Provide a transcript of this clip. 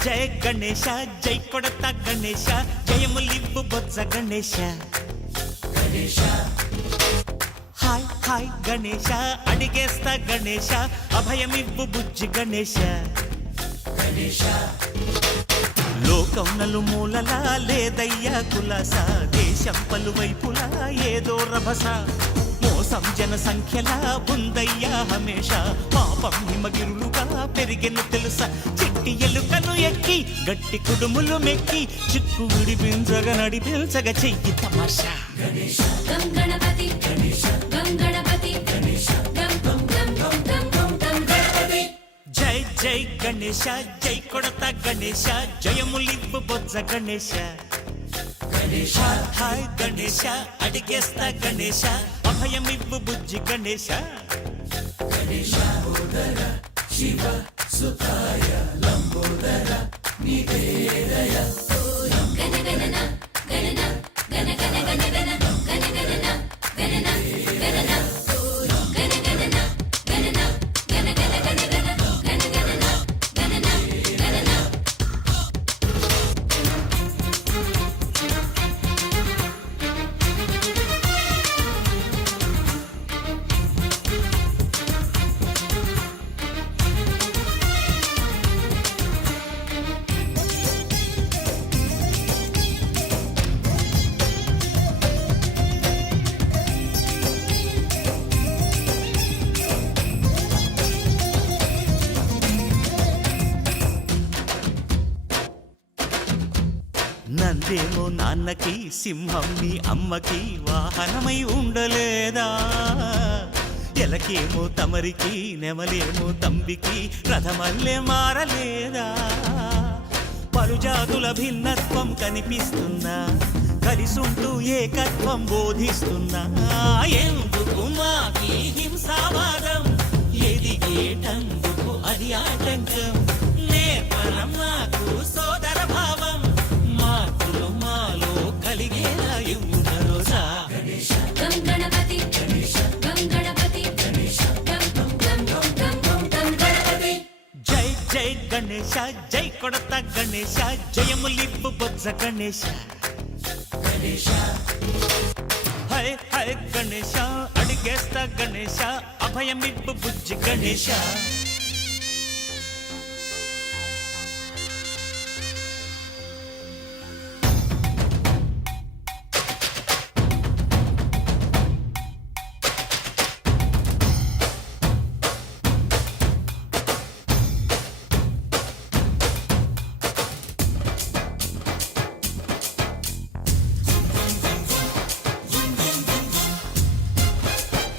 జయ గణేశ జై కొడత గణేశ జయములివ్వు బొజ్జ Ganesha Ganesha hi hi Ganesha అడిగేస్తా Ganesha అభయమివ్వు బుజ్జి గణేశ గణేశ లోకం నలుమూలలా లేదయ్యా కులాస దేశం పలువైపులా ఏదో రభస మోసం జన సంఖ్యలా ఉందయ్యా హమేష పాపం హిమగిరులుగా పెరిగెను తెలుసా చెట్టి ఎలుకను ఎక్కి గట్టి కుడుములు మెక్కి చిక్కు విడిపించగా నడిపించగా చెయ్యి తమాషా గణేశ గం గణపతి గణేశ గం గణపతి గణేశ గం గం గం గం గం గం గం గణపతి జై జై గణేశ జై కొడత గణేశ జయములివ్వు బొజ్జ గణేశ గణేశ హాయ్ గణేశ అడిగేస్తా గణేశ అభయమివ్వు బుజ్జి గణేశ గణేశ ఉదర శివ సుతాయ లంబోదర నివేదయ గణ గణన గణన గణ గణ గణ గణ గణ గణన గణన గణన గణ గణన గణన గణ గణ గణ గణ గణ గణన గణన గణన నందేమో నాన్నకి సింహం మీ అమ్మకి వాహనమై ఉండలేదా ఎలకేమో తమరికి నెమలేమో తంబికి రథమల్లే మారలేదా పలుజాతుల భిన్నత్వం కనిపిస్తున్నా కలిసుంటూ ఏకత్వం బోధిస్తున్నా ఎందుకు మాకి హింసావాదం ఎదిగేటందుకు అది ఆటంకం నేర్పరం నాకు సోదర భావం మార్పులు మాలో కలిగేలా యువరోజా గం గణపతి గణేశ గం గణపతి గణేశ గం గం గం గం గం గం గణపతి జై జై గణేశ జై కొడత గణేశ జయములివ్వు బొజ్జ గణేశ గణేశ హై హై గణేశ అడిగేస్తా గణేశ అభయమివ్వు బుజ్జి గణేశ